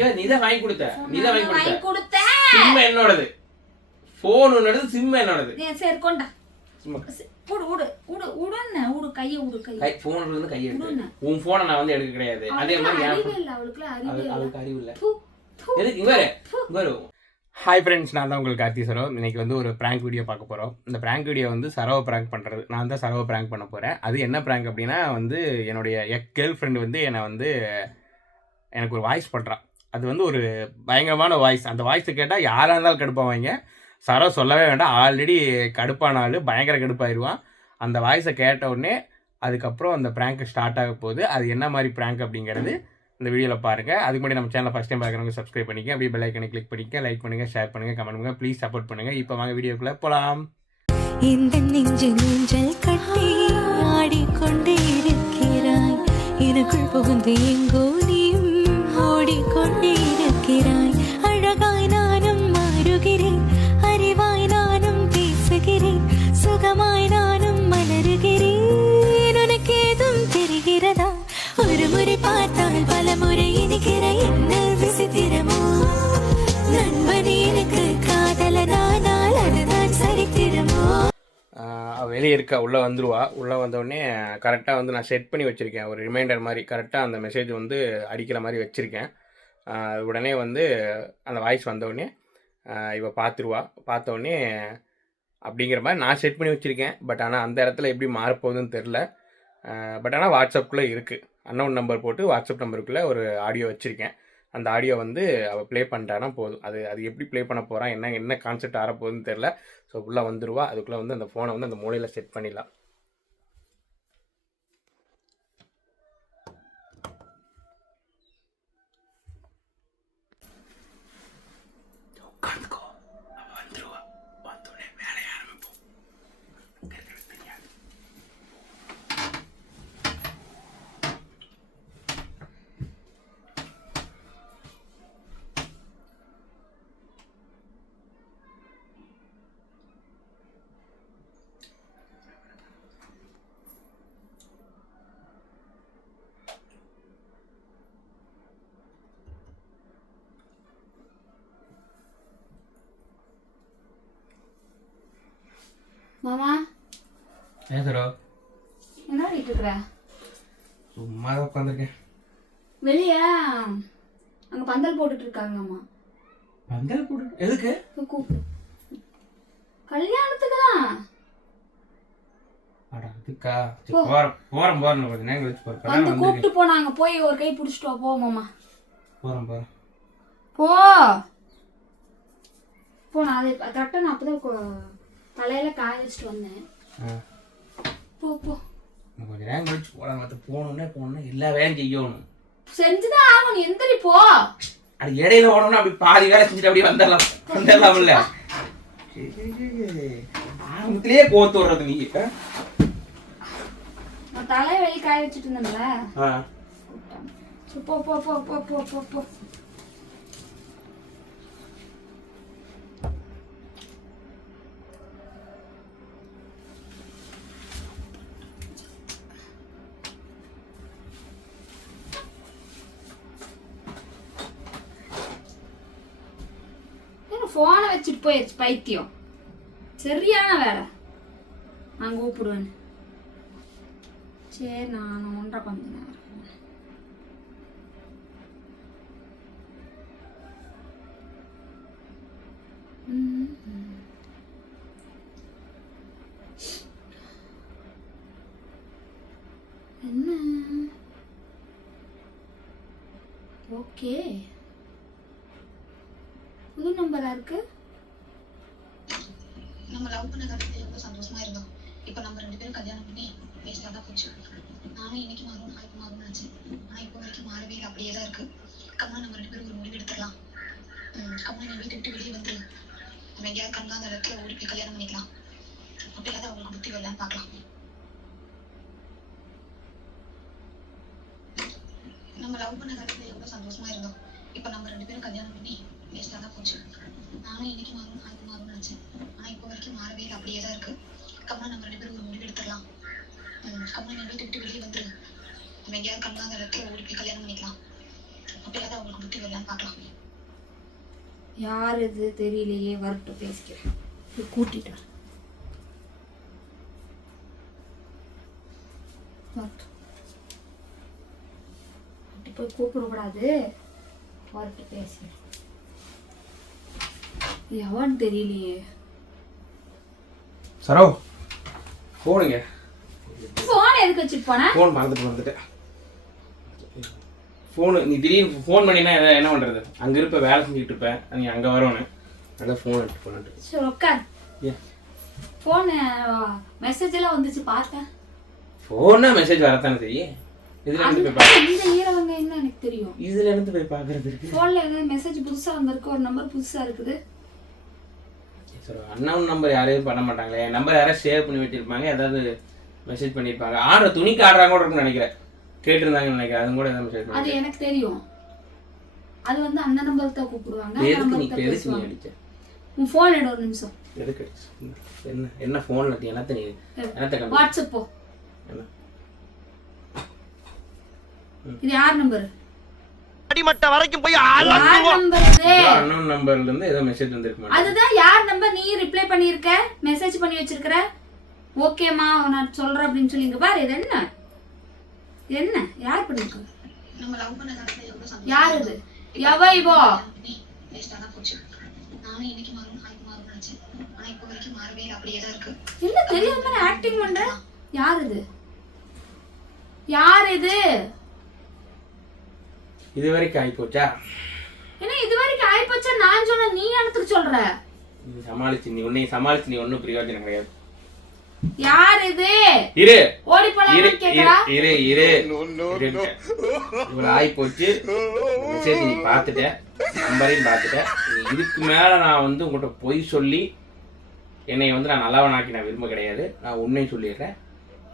ஐயோ நீ தான் வாங்கி கொடுத்த. நீ தான் வாங்கி வாங்கி கொடுத்த. கொடுத்தேன் சிம் என்னோடது. போன் உன்னோடது சிம் என்னோடது. சரி கொண்டா. உடு உடு உடு உடுன்னு உடு கையை உடு கையை. கை போன்ல இருந்து கை எடுத்து. உடுன்னு. உன் போனை நான் வந்து எடுக்க கிடையாது. அதே மாதிரி அவளுக்கு அறிவு இல்ல. எதுக்கு இங்க ஹாய் ஃப்ரெண்ட்ஸ் நான் தான் உங்களுக்கு கார்த்தி சரோ. இன்னைக்கு வந்து ஒரு ப்ராங்க் வீடியோ பார்க்க போகிறோம் இந்த ப்ராங்க் வீடியோ வந்து சரவை ப்ராங்க் பண்ணுறது நான் தான் சரவை ப்ராங்க் பண்ண போகிறேன் அது என்ன ப்ராங்க் அப்படின்னா வந்து என்னுடைய எக் கேர்ள் ஃப்ரெண்டு வந்து என்னை வந்து எனக்கு ஒரு வாய்ஸ் பண்ணுறான் அது வந்து ஒரு பயங்கரமான வாய்ஸ் அந்த வாய்ஸை கேட்டால் யாராக இருந்தாலும் கடுப்பாவாங்க சரோ சொல்லவே வேண்டாம். ஆல்ரெடி கடுப்பான ஆள். பயங்கர கடுப்பாயிருவான் அந்த வாய்ஸை கேட்ட உடனே அதுக்கப்புறம் அந்த ப்ராங்க் ஸ்டார்ட் ஆக போகுது. அது என்ன மாதிரி ப்ராங்க் அப்படிங்கிறது இந்த வீடியோவில் பாருங்கள் அதுக்கு முன்னாடி நம்ம சேனலை ஃபஸ்ட் டைம் பார்க்குறவங்க சப்ஸ்கிரைப் பண்ணிக்க அப்படியே பெல் ஐக்கனை கிளிக் பண்ணிக்க லைக் பண்ணுங்கள் ஷேர் பண்ணுங்கள் கமெண்ட் பண்ணுங்கள் ப்ளீஸ் சப்போர்ட் பண்ணுங்கள் இப்போ வாங்க வீடியோக்குள்ளே போகலாம் இந்த நெஞ்சு நெஞ்சல் கட்டி ஆடிக்கொண்டே இருக்கிறாய். எனக்குள் புகுந்து எங்கோ ஓடிக்கொண்டே இருக்கிறாய் அழகாய் நானும் மாறுகிறேன் அறிவாய் நானும் பேசுகிறேன் சுகமாய் நானும் மலருகிறேன் உனக்கு ஏதும் தெரிகிறதா ஒரு முறை பார்த்தால் பல முறை இனிக்கிற என்ன விசித்திரமோ நண்பனே எனக்கு காதலனானால் அதுதான் சரித்திரமோ அவள் வெளியே இருக்கா உள்ளே வந்துருவா உள்ளே வந்தோடனே கரெக்டாக வந்து நான் செட் பண்ணி வச்சுருக்கேன் ஒரு ரிமைண்டர் மாதிரி கரெக்டாக அந்த மெசேஜ் வந்து அடிக்கிற மாதிரி வச்சுருக்கேன் உடனே வந்து அந்த வாய்ஸ் வந்தவுடனே இவள் பார்த்துருவா பார்த்தோடனே அப்படிங்கிற மாதிரி நான் செட் பண்ணி வச்சுருக்கேன். பட் ஆனால் அந்த இடத்துல எப்படி மாறப்போகுதுன்னு தெரில பட் ஆனால் வாட்ஸ்அப்புக்குள்ளே இருக்குது அன்னோன் நம்பர் போட்டு வாட்ஸ்அப் நம்பருக்குள்ளே ஒரு ஆடியோ வச்சுருக்கேன். அந்த ஆடியோ வந்து அவள் ப்ளே பண்ணிட்டானா போதும். அது அது எப்படி ப்ளே பண்ண போகிறான் என்ன என்ன கான்செப்ட் ஆறப்போகுதுன்னு தெரில ஸோ உள்ளே வந்துடுவா அதுக்குள்ளே வந்து அந்த ஃபோனை வந்து அந்த மூலையில் செட் பண்ணிடலாம். மாமா. சரோ என்ன பண்ணிட்டு இருக்கிற சும்மா உட்காந்துருக்கேன். வெளியே. அங்க பந்தல் போட்டுட்டு இருக்காங்கம்மா பந்தல் போட்டு எதுக்கு? கூப்பிடு. கல்யாணத்துக்கு தான் அதுக்கா. சரி போகிறேன் போகிறேன் போகிறேன் கொஞ்சம் நேரம் கழிச்சு போகிறேன் வந்து கூப்பிட்டு போனாங்க போய் ஒரு கை பிடிச்சிட்டு போ மாமா. போகிறேன் போகிறேன் போ. போ நான் அதை கரெக்டாக நான் அப்பதான் தலையில காய வச்சுட்டு வந்தேன். போ போ. கொஞ்சம் நேரம் கழிச்சு போகலாம் மற்ற போகணுன்னே போகணுன்னா எல்லா வேலையும் செய்யணும். செஞ்சுதான் ஆகணும். எந்திரி போ. அது இடையில ஓடணும்னா அப்படி பாதி வேலை செஞ்சுட்டு அப்படியே வந்துடலாம். வந்துடலாம்ல. சரி, சரி. ஆரம்பத்திலேயே கோத்து விடுறது நீ தலையை வெளியே காய வச்சுட்டு இருந்தேன்ல. போ போ போ போ போ போ போ ஃபோனை வச்சுட்டு போயிடுச்சு பைத்தியம். சரியான வேலை. நான் கூப்பிடுவேன். சரி நான் ஒன்றரை கொஞ்ச நேரம் என்ன? ஓகே. புது நம்பரா இருக்கு? நம்ம லவ் பண்ண காலத்துல எவ்வளவு சந்தோஷமா இருந்தோம். இப்ப நம்ம ரெண்டு பேரும் கல்யாணம் பண்ணி பேசாதான் போச்சு. நானும் இன்னைக்கு மாறும் நாளைக்கு மாறும் நினைச்சு ஆனா இப்போ வரைக்கும் மாறவே இல்லை அப்படியே தான் இருக்கு. கம்மா நம்ம ரெண்டு பேரும் ஒரு முடிவு எடுத்துடலாம். உம் கம்மா நீ வீட்டு விட்டு வெளியே வந்து நம்ம எங்கேயாவது கண்காந்த இடத்துல ஓடி போய் கல்யாணம் பண்ணிக்கலாம். அப்படியாவது அவங்களுக்கு புத்தி வரலான்னு பார்க்கலாம். நம்ம லவ் பண்ண காலத்துல எவ்வளவு சந்தோஷமா இருந்தோம். இப்ப நம்ம ரெண்டு பேரும் கல்யாணம் பண்ணி வேஸ்டா தான் போச்சு. நானும் இன்னைக்கு மாறணும் நாளைக்கு மாறும் நினைச்சேன். ஆனா இப்போ வரைக்கும் மாறவே இல்லை. அப்படியே தான் இருக்கு. கம்மா நம்ம ரெண்டு பேரும் ஒரு முடிவு எடுத்துடலாம். கம்மா நீ வீட்டை விட்டு வெளியே வந்துரு. நம்ம எங்கேயாவது கண்காந்த இடத்துல ஓடி போய் கல்யாணம் பண்ணிக்கலாம். அப்படியாவது அவங்களுக்கு புத்தி வரலான்னு பார்க்கலாம். யார் இது தெரியலையே வரட்டும் பேசிக்கிறேன். கூட்டிட்டு வரேன். அப்படி போய் கூப்பிடக்கூடாது. வரட்டு பேசுகிறேன் எவன் தெரியலையே. சரோ போடுங்க. ஃபோன் எதுக்கு வச்சுட்டு போனேன் ஃபோன் மறந்துட்டு வந்துட்டேன். ஃபோனு நீ திடீர்னு ஃபோன் பண்ணினா என்ன என்ன பண்ணுறது அங்கே இருப்ப வேலை செஞ்சுட்டு இருப்பேன் நீ அங்கே வரணும் அதான் ஃபோன் எடுத்து போனட்டு சரி உட்கார் ஃபோனு மெசேஜ் எல்லாம் வந்துச்சு பார்த்தேன். ஃபோன்னா மெசேஜ் வரத்தானே தெரியும் இதில் இருந்து போய் பா இந்த ஈரவங்க என்ன எனக்கு தெரியும். இதில் இருந்து போய் பார்க்கறது இருக்கு ஃபோன்ல ஏதாவது மெசேஜ் புதுசா வந்திருக்கு ஒரு நம்பர் புதுசா இருக்குது. சரி அண்ணன் நம்பர் யாரையும் பண்ண மாட்டாங்களே. என் நம்பர் யாராவது சேவ் பண்ணி வச்சிருப்பாங்க. ஏதாவது மெசேஜ் பண்ணியிருப்பாங்க ஆர்டர் துணிக்கு ஆடுறாங்க கூட இருக்குன்னு நினைக்கிறேன். கேட்டிருந்தாங்கன்னு நினைக்கிறேன். அது கூட ஏதாவது மெசேஜ் அது எனக்கு தெரியும். அது வந்து அந்த நம்பருக்கு தான் கூப்பிடுவாங்க. எதுக்கு நீ எதுக்கு நீ அடிச்ச? உன் ஃபோன் எடு ஒரு நிமிஷம். எதுக்கு? என்ன என்ன ஃபோனில் என்னத்த நீ என்னத்த வாட்ஸ்அப் போ. என்ன? இது யார் நம்பர் அடிமட்ட வரைக்கும் போய் யார் நம்பர் இது அண்ணன் நம்பர்ல இருந்து ஏதோ மெசேஜ் வந்திருக்க மாட்டேன் அதுதான் யார் நம்பர்? நீ ரிப்ளை பண்ணியிருக்க மெசேஜ் பண்ணி வச்சிருக்கிற? ஓகேம்மா நான் சொல்றேன் அப்படின்னு சொல்லி இங்க பாரு இது என்ன? இது என்ன? யார் பண்ணிருக்க? நம்ம லவ் பண்ண காலத்துல எவ்வளவு சந்தோஷமா யார் இது? எவ இவோ? வேஸ்டா தான் போச்சு. நானும் இன்னைக்கு மாறும் நாளைக்கு மாறும் நினைச்சேன். ஆனா இப்போ வரைக்கும் மாறவே இல்லை அப்படியே தான் இருக்கு. இல்ல தெரியாம ஆக்டிங் பண்ற யார் இது? யார் இது? இது வரைக்கும் ஆயிப்போச்சா? என்ன இது வரைக்கும் ஆயிப்போச்சா? நான் சொன்ன நீ எனக்கு சொல்ற? நீ சமாளிச்சு நீ உன்னை சமாளிச்சு நீ ஒன்றும் பிரயோஜனம் கிடையாது. யார் இது? இரு. ஓடி இரு போலாம் இரு கேக்குறா? இரு இரு. இவ்வளவு ஆகி போச்சு மெசேஜ் நீ பார்த்துட்ட. நம்பரையும் பார்த்துட்ட. இதுக்கு மேல நான் வந்து உங்கள்கிட்ட பொய் சொல்லி என்னை வந்து நான் நல்லவனாக்கி நான் விரும்ப கிடையாது. நான் உண்மையை சொல்லிடுறேன்.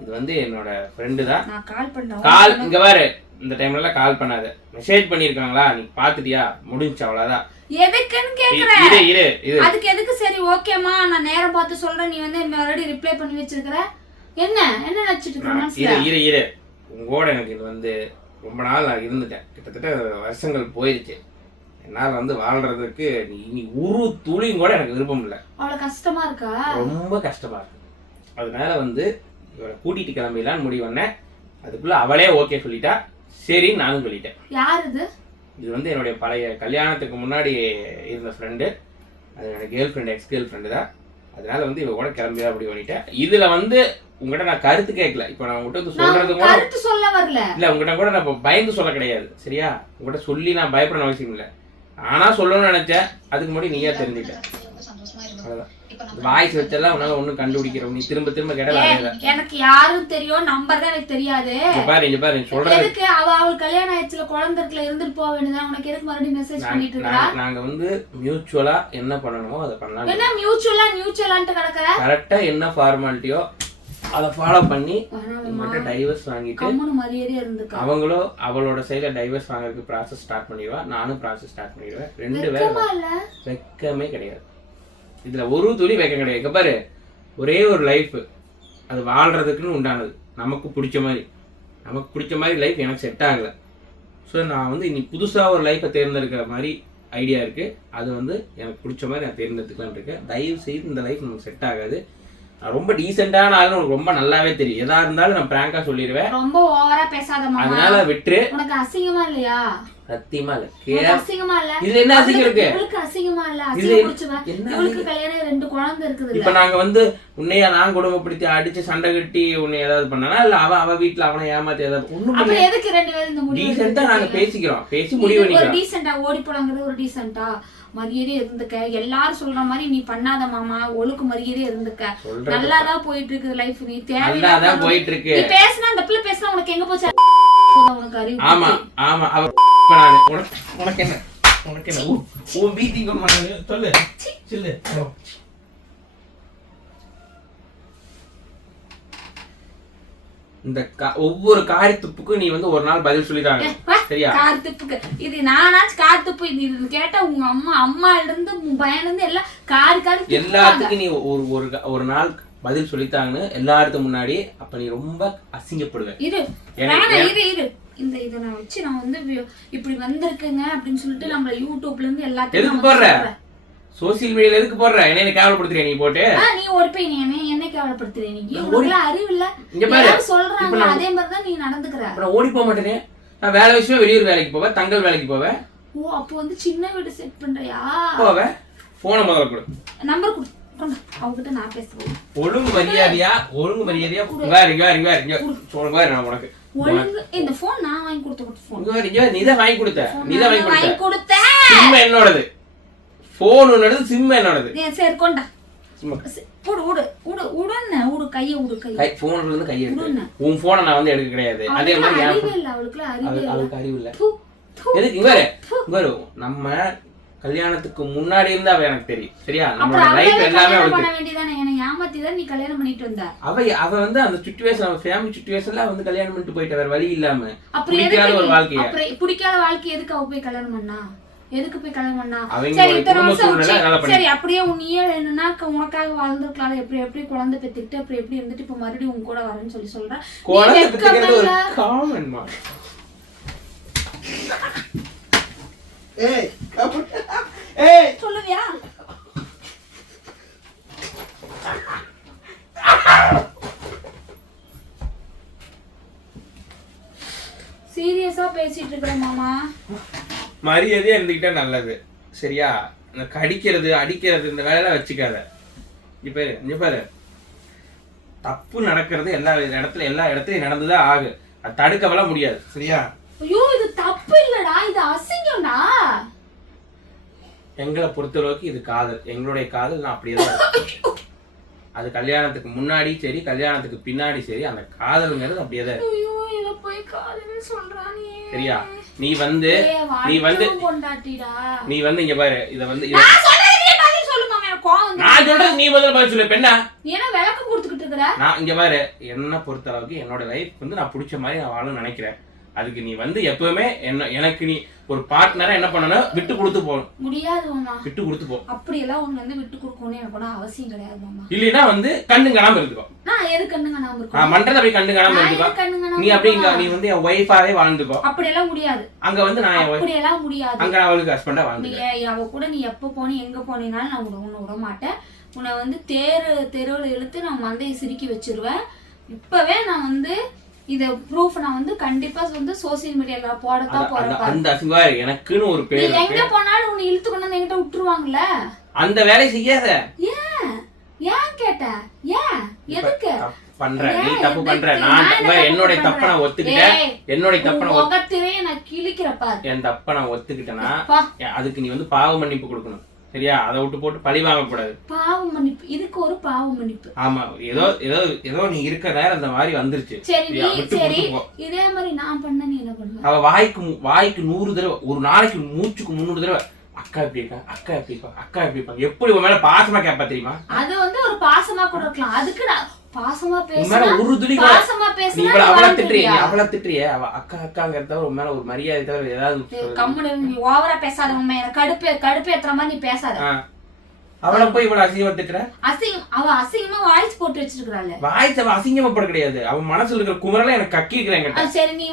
இது வந்து என்னோட ஃப்ரெண்டு தான். நான் கால் பண்றேன் கால் இங்க பாரு. இந்த டைம்ல எல்லாம் கால் பண்ணாத. மெசேஜ் பண்ணிருக்காங்களா? நீ பாத்துட்டியா முடிஞ்சு அவ்வளவுதான். எதுக்குன்னு கேக்குறேன் இரு இரு இது அதுக்கு எதுக்கு சரி ஓகேம்மா நான் நேரம் பார்த்து சொல்றேன். நீ வந்து மறுபடியும் ரிப்ளை பண்ணி வச்சிருக்கிற? என்ன? என்ன நினைச்சிட்டு இருக்க இரு இரு இரு. உங்களோட எனக்கு இது வந்து ரொம்ப நாள் நான் இருந்துட்டேன். கிட்டத்தட்ட வருஷங்கள் போயிருச்சு. என்னால் வந்து வாழ்றதுக்கு நீ நீ ஒரு துளியும் கூட எனக்கு விருப்பம் இல்லை. அவ்வளவு கஷ்டமா இருக்கா? ரொம்ப கஷ்டமா இருக்கு. அதனால வந்து இவளை கூட்டிட்டு கிளம்பிடலான்னு முடிவு பண்ணேன். அதுக்குள்ள அவளே ஓகே சொல்லிட்டா. சரி நானும் சொல்லிட்டேன். யார் இது இது வந்து என்னுடைய பழைய கல்யாணத்துக்கு முன்னாடி இருந்த ஃப்ரெண்டு அது என்னோட girlfriend ex girlfriend தான். அதனால வந்து இவ கூட கிளம்பியா அப்படி பண்ணிட்டேன் இதுல வந்து உங்ககிட்ட நான் கருத்து கேட்கல. இப்போ நான் உங்ககிட்ட வந்து சொல்றது கூட கருத்து சொல்ல வரல. இல்ல உங்ககிட்ட கூட நான் பயந்து சொல்ல கிடையாது. சரியா? உங்ககிட்ட சொல்லி நான் பயப்படணும் அவசியம் இல்லை. ஆனா சொல்லணும்னு நினைச்சேன். அதுக்கு முன்னாடி நீயா தெரிஞ்சுக்க நம்ம வாய்ஸ் வச்செல்லாம் உன்னால ஒண்ணும் கண்டுபிடிக்கிற நீ திரும்ப திரும்ப கிடையாது எனக்கு யாரும் தெரியும் நம்பர் தான் எனக்கு தெரியாது. பாரு இங்க பாரு நீ சொல்றது எதுக்கு அவ அவள் கல்யாணம் ஆயிடுச்சுல குழந்தை இருக்குல இருந்துட்டு போக வேண்டியதான் உனக்கு எதுக்கு மறுபடியும் மெசேஜ் பண்ணிட்டு இருக்கா? நாங்க- வந்து மியூச்சுவலா என்ன பண்ணணுமோ அதை பண்ணலாம் என்ன மியூச்சுவலா மியூச்சுவலான்ட்டு கிடக்குற கரெக்டா என்ன ஃபார்மாலிட்டியோ அதை ஃபாலோ பண்ணி. உங்கள்கிட்ட டைவர்ஸ் வாங்கிட்டு கம்முனு மரியாதையா இருந்துக்கா. அவங்களோ அவளோட சைடுல டைவர்ஸ் வாங்குறதுக்கு ப்ராசஸ் ஸ்டார்ட் பண்ணிடுவா. நானும் ப்ராசஸ் ஸ்டார்ட் பண்ணிடுவேன். ரெண்டு பேரும் வெக்கமே கிடையாது. இதுல ஒரு துளி வெக்கம் கிடையாது. இங்க பாரு ஒரே ஒரு லைஃப் அது வாழ்றதுக்குன்னு உண்டானது. நமக்கு பிடிச்ச மாதிரி. நமக்கு பிடிச்ச மாதிரி லைஃப் எனக்கு செட் ஆகல. ஸோ நான் வந்து இனி புதுசாக ஒரு லைஃப்பை தேர்ந்தெடுக்கிற மாதிரி ஐடியா இருக்கு. அது வந்து எனக்கு பிடிச்ச மாதிரி நான் தேர்ந்தெடுத்துக்கலாம்னு இருக்கேன். தயவு செய்து இந்த லைஃப் நமக்கு செட் ஆகாது. நான் ரொம்ப டீசெண்டான ஆளுன்னு உனக்கு ரொம்ப நல்லாவே தெரியும். எதா இருந்தாலும் நான் பிராங்கா சொல்லிடுவேன். ரொம்ப ஓவரா பேசாத அதனால விட்டுரு. உனக்கு அசிங்கமா இல்லையா? சத்தியமா இல்லை. அசிங்கமா இல்ல? இதுல என்ன அசிங்கம் இருக்கு? இவளுக்கு அசிங்கமா இல்ல? அசிங்கம் பிடிச்சவன் இவளுக்கு கல்யாணம் ரெண்டு குழந்தை இருக்குது இப்ப நாங்க வந்து உன்னைய நான் கொடுமைப்படுத்தி அடிச்சு சண்டை கட்டி உன்னை ஏதாவது பண்ணனா? இல்ல அவ அவ வீட்டுல அவனை ஏமாத்தி ஏதாவது ஒண்ணும் அப்புறம் எதுக்கு ரெண்டு பேரும் இந்த முடிவு டீசெண்டா நாங்க? பேசிக்கிறோம். பேசி முடிவு ஒரு பண்ணிக்கிறோம். டீசெண்டா ஓடி போலாங்கிறது ஒரு டீசெண்டா மரியாதையா இருந்துக்க. எல்லாரும் சொல்ற மாதிரி நீ பண்ணாத மாமா. ஒழுக்கு மரியாதையா இருந்துக்க. நல்லாதான் போயிட்டு இருக்குது லைஃப் நீ நல்லாதான் தேவையில்லாத போயிட்டு இருக்கு நீ பேசினா அந்த பிள்ளை பேசினா உனக்கு எங்க போச்சு? உனக்கு அறிவு ஆமா ஆமா. அவ நானு உனக்கு உனக்கு என்ன உனக்கு என்ன உன் உன் வீட்டுக்கு கொண்டு வந்தாங்க. சொல்லு. சொல்லு. இந்த கா- ஒவ்வொரு காரியத்துப்புக்கும் நீ வந்து ஒரு நாள் பதில் சொல்லிட்டாங்க சரியா? கார்த்துப்புக்கு. இது நானாச்சும் கார்த்துப்பு. இது கேட்டா உங்க அம்மா அம்மா இருந்து பையன் இருந்து எல்லாம் காரி காரி. எல்லாத்துக்கும் நீ ஒரு ஒரு ஒரு நாள் பதில் சொல்லித்தாங்கன்னு எல்லாத்துக்கும் முன்னாடி அப்ப நீ ரொம்ப அசிங்கப்படுவ. இரு. இரு இரு. இந்த இதை நான் வச்சு நான் வந்து இப்படி வந்திருக்குங்க அப்படின்னு சொல்லிட்டு நம்ம யூடியூப்ல இருந்து எல்லாத்தையும் எதுக்கு போடுற? சோசியல் மீடியால எதுக்கு போடுற? என்ன கேவலப்படுத்துறியா நீ போட்டு? நீ ஒரு போய் நீ என்ன என்ன கேவலப்படுத்துற நீ? நான் உனக்குலாம் அறிவு இல்ல இங்க பாரு. சொல்றாங்க. அதே மாதிரி தான் நீ நடந்துக்கிற. நான் ஓடி போக மாட்டேனே. நான் வேலை விஷயமா வெளியூர் வேலைக்கு போவேன் தங்கல் வேலைக்கு போவேன். ஓ அப்போ வந்து சின்ன வீடு செட் பண்றியா? போவேன். போனை முதல்ல கொடு. நம்பர் கொடு. அவகிட்ட நான் பேசுவேன் ஒழுங்கு மரியாதையா ஒழுங்கு மரியாதையா வேற இங்க வேற இங்க சொல்லுங்க நான் உனக்கு. ஒழுங்கு இந்த போன் நான் வாங்கி கொடுத்த நீ தான் வாங்கி கொடுத்த. நீ தான் வாங்கி கொடுத்த. சிம் என்னோடது. போன் உன்னோடது சிம் என்னோடது. சரி கொண்டா. சரி, உடு உடு உடு கைய உடு கைய. கை போன்ல இருந்து எடுத்து. உன் போனை நான் வந்து எடுக்க கிடையாது. அதே மாதிரி அறிவே இல்ல அறிவே இல்ல. அறிவு. எதுக்கு இங்க நம்ம கல்யாணத்துக்கு முன்னாடி இருந்து அவ எனக்கு தெரியும். சரியா? நம்மளோட லைஃப் எல்லாமே அவளுக்கு ஏமாத்தி தான் நீ கல்யாணம் பண்ணிட்டு வந்த. அவ அவ வந்து அந்த சுச்சுவேஷன் அவ ஃபேமிலி சுச்சுவேஷன்ல வந்து கல்யாணம் பண்ணிட்டு போயிட்ட. வேற வழி இல்லாம. பிடிக்காத ஒரு வாழ்க்கைய. அப்புறம் பிடிக்காத வாழ்க்கை எதுக்கு அவ போய் கல்யாணம் பண்ணா? எதுக்கு போய் கல்யாணம் பண்ணா? சரி இத்தனை வருஷம் சரி அப்படியே நீயே க- உனக்காக வாழ்ந்துருக்கலாம். எப்படி எப்படி குழந்தை பெத்துக்கிட்டு அப்புறம் எப்படி இருந்துட்டு இப்ப மறுபடியும் உன் கூட வரேன்னு சொல்லி சொல்ற நீ குழந்தை வெட்கமே பெத்துக்கிறது ஒரு இல்ல. காமன்மா ஏய் ஏய். சொல்லுவியா? சீரியஸா பேசிட்டு இருக்கிற மாமா. மரியாதையா இருந்துக்கிட்டா நல்லது. சரியா? இந்த கடிக்கிறது அடிக்கிறது இந்த வேலையெல்லாம் வச்சுக்காத. இங்க பாரு இங்க பாரு. தப்பு நடக்கிறது எல்லா இடத்துல எல்லா இடத்துலயும் நடந்துதான் ஆகு. அது தடுக்கவெல்லாம் முடியாது. சரியா? ஐயோ தப்பு இல்லடா இது அசிங்கம்டா. எங்களை பொறுத்தளவுக்கு இது காதல். எங்களுடைய காதல் நான் அப்படியே தான். அது கல்யாணத்துக்கு முன்னாடி சரி கல்யாணத்துக்கு பின்னாடி சரி அந்த காதல்ங்கிறது அப்படியே தான் இருக்கு. ஐயோ இத போய் காதல்னு சொல்றானே. சரியா? நீ வந்து ஏய், நீ வந்து வாழ்க்கையும் நீ வந்து இங்க பாரு இத வந்து இத- நான் சொல்றதுக்கே பதில் சொல்லு மாமா. எனக்கு கோவம் வந்து நான் சொல்றது நீ முதல்ல பதில் சொல்லு பெண்ணா. நீ என்ன விளக்கம் கொடுத்துக்கிட்டு இருக்கிற? நான் இங்க பாரு என்ன பொறுத்த அளவுக்கு என்னோட லைஃப் வந்து நான் பிடிச்ச மாதிரி நான் வாழணும்னு நினைக்கிறேன். அதுக்கு நீ வந்து எப்பவுமே என்ன எனக்கு நீ ஒரு பார்ட்னரா என்ன பண்ணணும் விட்டு கொடுத்து போகணும் முடியாது மாமா. விட்டு கொடுத்து போ. அப்படியெல்லாம் உன்னை வந்து விட்டு கொடுக்கணும்னு எனக்கு அவசியம் கிடையாது மாமா. இல்லைன்னா வந்து கண்ணு காணாம இருந்துக்கோ. நான் எது கண்ணுங்க நாம நான் இருக்கோம் பண்றத அப்படியே கண்ணு காணாம இருந்துக்கோ. நீ இங்க இருக்கோம்? நீ வந்து என் ஒய்ஃபாவே வாழ்ந்துக்கோ. அப்படியெல்லாம் முடியாது. அங்க வந்து நான் என் wife- அப்படியெல்லாம் முடியாது. அங்க நான் அவளுக்கு ஹஸ்பண்டா நீ வாழ்ந்துக்கிறேன் அவ கூட நீ எப்போ போனி எங்க போனீனாலும் நான் உன்னை விட மாட்டேன். உன்னை வந்து தேரு தெருவில் இழுத்து நான் மந்தையை சிரிக்கி வச்சிருவேன். இப்பவே நான் வந்து இத ப்ரூஃப் நான் வந்து கண்டிப்பா வந்து சோசியல் மீடியால போடத்தான் போறேன் அந்த அசிங்கமா எனக்குன்னு ஒரு பேர் எங்க போனாலும் உன்னை இழுத்து கொண்டு வந்து என்கிட்ட விட்டுருவாங்கல்ல? அந்த வேலையை செய்யாத. ஏன்? ஏன் கேட்ட? ஏன்? எதுக்கு? தப்பு பண்ற நீ தப்பு? பண்ற நான் தப்பு என்னுடைய பண்றேன்? தப்ப நான் ஒத்துக்கிட்டேன். என்னுடைய தப்ப நான் ஒத்து- முகத்திலேயே நான் கிழிக்கிற பாரு. என் தப்ப நான் ஒத்துக்கிட்டேன்னா பா. அதுக்கு நீ வந்து பாவ மன்னிப்பு கொடுக்கணும். சரியா? அதை விட்டு போட்டு பழி வாங்கக்கூடாது. பாவ மன்னிப்பு. இதுக்கு ஒரு பாவ மன்னிப்பு. ஆமா. ஏதோ ஏதோ ஏதோ நீ இருக்க நேரம் அந்த மாதிரி வந்துருச்சு. சரி சரி. இதே மாதிரி நான் பண்ண நீ என்ன பண்ணுவ? அவ வாய்க்கு வாய்க்கு நூறு தடவை ஒரு நாளைக்கு மூச்சுக்கு முந்நூறு தடவை அக்கா எப்படி இருக்கா? அக்கா எப்படி இருக்கா? அக்கா எப்படி இருக்கா? எப்படி உன் மேல பாசமா கேட்பா தெரியுமா? அது வந்து ஒரு பாசமா கூட இருக்கலாம். அதுக்கு நான் பாசமா உன் மேல பேசினா ஒரு துளி பாசமா பேசினா இவ்வளவு நீ அவளை வாழ்ந்துருவியா? திட்டுறிய நீ அவளை திட்டுறிய அவ அக்கா அக்காங்கிறத தவிர உன் மேல ஒரு மரியாதை தவிர ஏதாவது. கம்முனு நீ ஓவரா பேசாத உண்மை எனக்கு கடுப்பு கடுப்பு ஏத்துற மாதிரி நீ பேசாத. அவளை போய் இவ்வளவு அசிங்கமா திட்டுற? அசிங்கம் அவ அசிங்கமா வாய்ஸ் போட்டு வச்சிருக்காள் வாய்ஸ் அவ அசிங்கமா போட கிடையாது. அவன் மனசுல இருக்கிற குமரல எனக்கு கக்கி இருக்கிறேன் சரி நீ